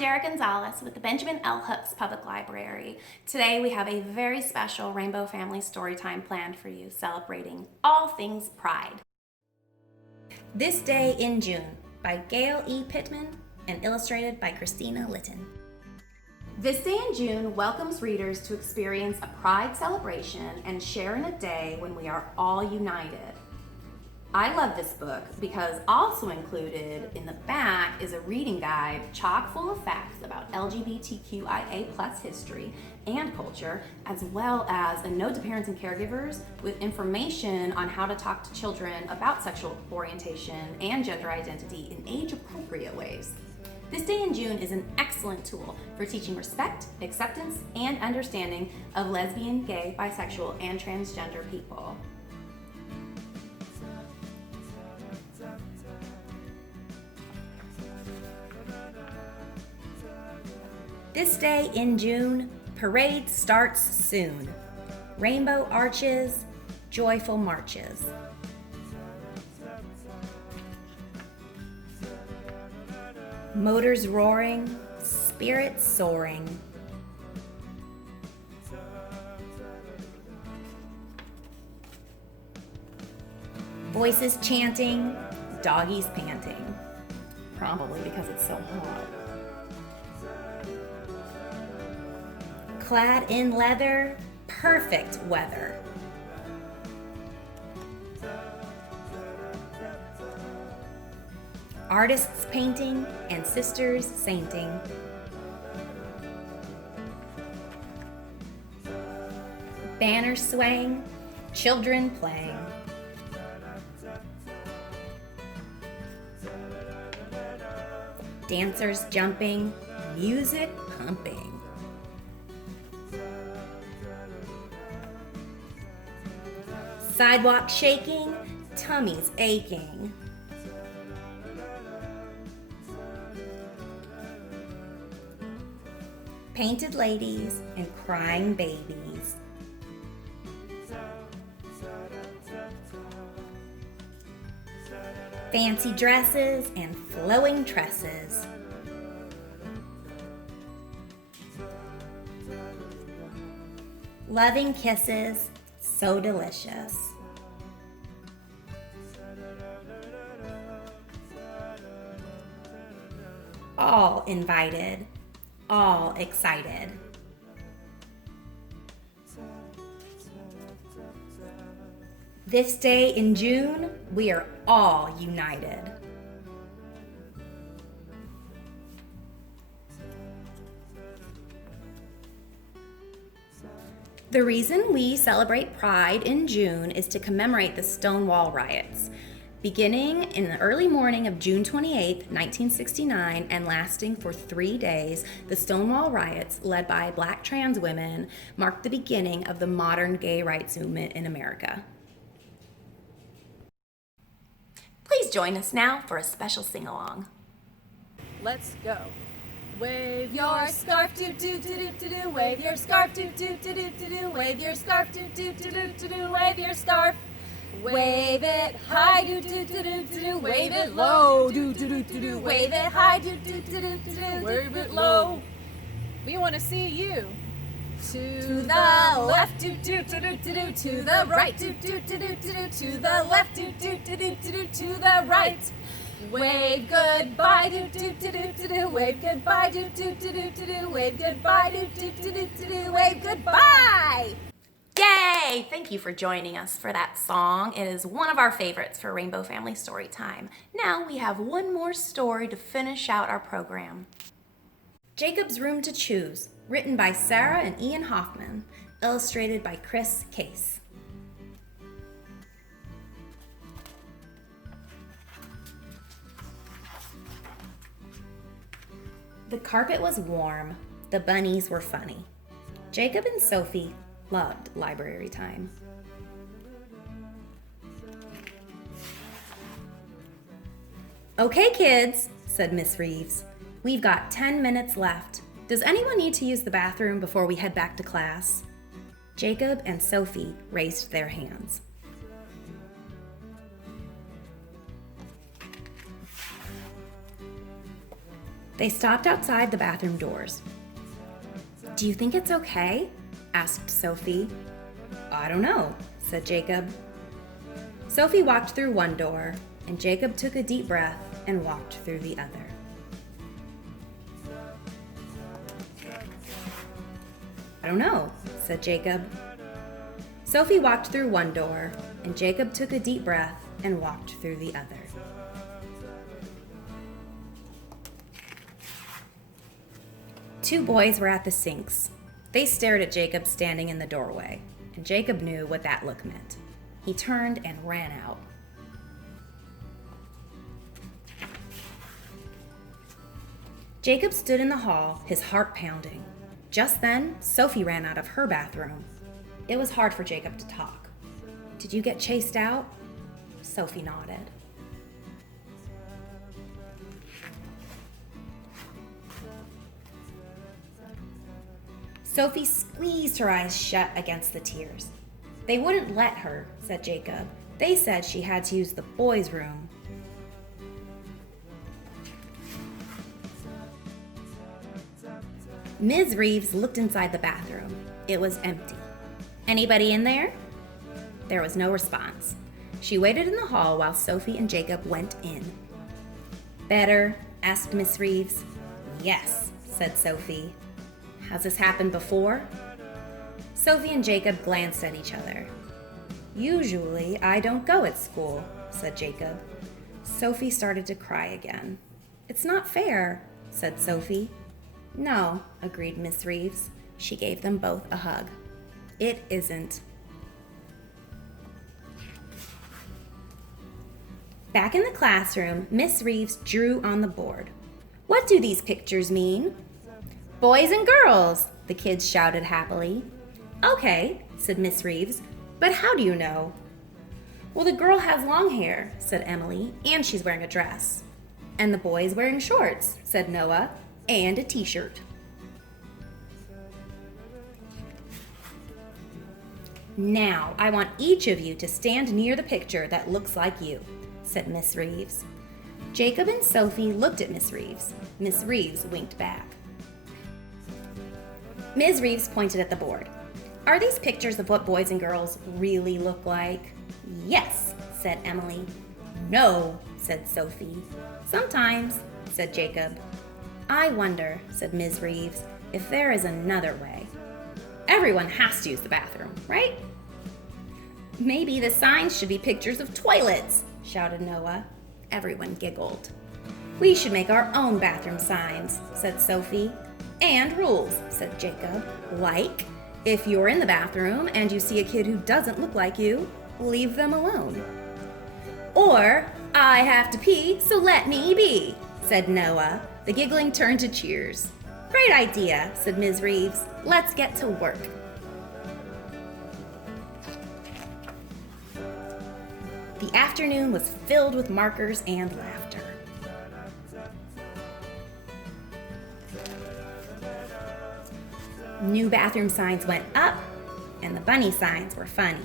Dara Gonzalez with the Benjamin L. Hooks Public Library. Today we have a very special Rainbow Family Storytime planned for you, celebrating all things Pride. This Day in June by Gail E. Pittman and illustrated by Christina Litton. This Day in June welcomes readers to experience a Pride celebration and share in a day when we are all united. I love this book because also included in the back is a reading guide chock full of facts about LGBTQIA+ history and culture, as well as a note to parents and caregivers with information on how to talk to children about sexual orientation and gender identity in age-appropriate ways. This Day in June is an excellent tool for teaching respect, acceptance, and understanding of lesbian, gay, bisexual, and transgender people. This Day in June, parade starts soon. Rainbow arches, joyful marches. Motors roaring, spirits soaring. Voices chanting, doggies panting. Probably because it's so hot. Clad in leather, perfect weather. Artists painting and sisters sainting. Banners swaying, children playing. Dancers jumping, music pumping. Sidewalk shaking, tummies aching. Painted ladies and crying babies. Fancy dresses and flowing tresses. Loving kisses, so delicious. All invited, all excited. This day in June, we are all united. The reason we celebrate Pride in June is to commemorate the Stonewall riots, beginning in the early morning of June 28, 1969, and lasting for 3 days. The Stonewall riots, led by Black trans women, marked the beginning of the modern gay rights movement in America. Please join us now for a special sing-along. Let's go. Wave your scarf, do do do do do do. Wave your scarf, do do do do do do. Wave your scarf, do do do do do do. Wave your scarf. Wave it high, do do do do do do. Wave it low, do do do do do. Wave it high, do do do do do do. Wave it low. We want to see you. To the left, do do do do do do. To the right, do do do do do do. To the left, do do do do do do. To the right. Wave goodbye, do do do do do do. Wave goodbye, do do do do do do. Wave goodbye, do do do do do do. Wave goodbye. Yay! Thank you for joining us for that song. It is one of our favorites for Rainbow Family Storytime. Now we have one more story to finish out our program. Jacob's Room to Choose, written by Sarah and Ian Hoffman, illustrated by Chris Case. The carpet was warm. The bunnies were funny. Jacob and Sophie loved library time. Okay, kids, said Miss Reeves. We've got 10 minutes left. Does anyone need to use the bathroom before we head back to class? Jacob and Sophie raised their hands. They stopped outside the bathroom doors. "Do you think it's okay?" asked Sophie. "I don't know," said Jacob. Sophie walked through one door, and Jacob took a deep breath and walked through the other. "I don't know," said Jacob. Sophie walked through one door, and Jacob took a deep breath and walked through the other. Two boys were at the sinks. They stared at Jacob standing in the doorway, and Jacob knew what that look meant. He turned and ran out. Jacob stood in the hall, his heart pounding. Just then, Sophie ran out of her bathroom. It was hard for Jacob to talk. "Did you get chased out?" Sophie nodded. Sophie squeezed her eyes shut against the tears. "They wouldn't let her," said Jacob. "They said she had to use the boys' room." Ms. Reeves looked inside the bathroom. It was empty. "Anybody in there?" There was no response. She waited in the hall while Sophie and Jacob went in. "Better?" asked Miss Reeves. "Yes," said Sophie. "Has this happened before?" Sophie and Jacob glanced at each other. "Usually I don't go at school," said Jacob. Sophie started to cry again. "It's not fair," said Sophie. "No," agreed Miss Reeves. She gave them both a hug. "It isn't." Back in the classroom, Miss Reeves drew on the board. "What do these pictures mean?" "Boys and girls," the kids shouted happily. "Okay," said Miss Reeves, "but how do you know?" "Well, the girl has long hair," said Emily, "and she's wearing a dress." "And the boy's wearing shorts," said Noah, "and a t-shirt." "Now, I want each of you to stand near the picture that looks like you," said Miss Reeves. Jacob and Sophie looked at Miss Reeves. Miss Reeves winked back. Ms. Reeves pointed at the board. "Are these pictures of what boys and girls really look like?" "Yes," said Emily. "No," said Sophie. "Sometimes," said Jacob. "I wonder," said Ms. Reeves, "if there is another way. Everyone has to use the bathroom, right?" "Maybe the signs should be pictures of toilets," shouted Noah. Everyone giggled. "We should make our own bathroom signs," said Sophie. "And rules," said Jacob. "Like, if you're in the bathroom and you see a kid who doesn't look like you, leave them alone." "Or, I have to pee, so let me be," said Noah. The giggling turned to cheers. "Great idea," said Ms. Reeves. "Let's get to work." The afternoon was filled with markers and laughter. New bathroom signs went up, and the bunny signs were funny.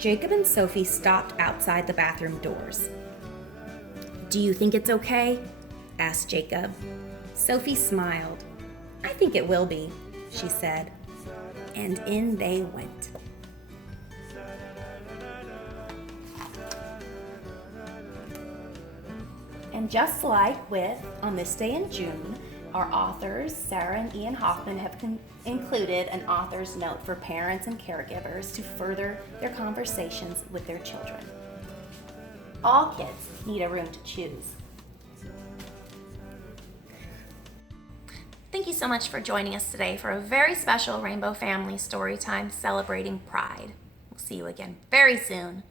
Jacob and Sophie stopped outside the bathroom doors. "Do you think it's okay?" asked Jacob. Sophie smiled. "I think it will be," she said. And in they went. And just like with On This Day in June, our authors, Sarah and Ian Hoffman, have included an author's note for parents and caregivers to further their conversations with their children. All kids need a room to choose. Thank you so much for joining us today for a very special Rainbow Family Storytime celebrating Pride. We'll see you again very soon.